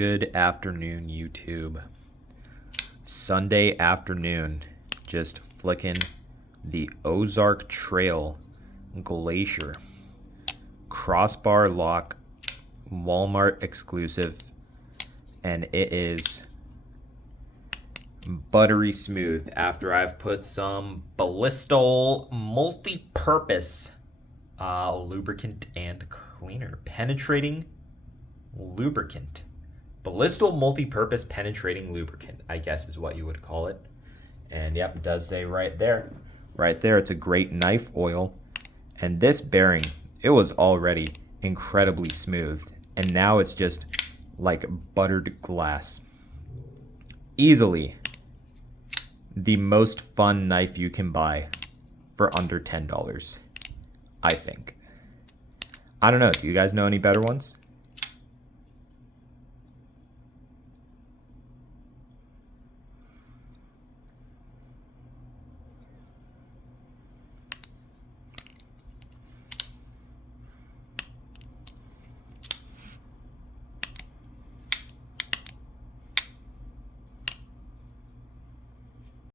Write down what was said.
Good afternoon, YouTube. Sunday afternoon, just flicking the Ozark Trail GLACIER. Crossbar lock, Walmart exclusive, and it is buttery smooth after I've put some Bristol multi-purpose lubricant and cleaner. Penetrating lubricant. Bristol multi-purpose penetrating lubricant, I guess is what you would call it. And yep, it does say right there. Right there, it's a great knife oil. And this bearing, it was already incredibly smooth. And now it's just like buttered glass. Easily the most fun knife you can buy for under $10, I think. I don't know, do you guys know any better ones?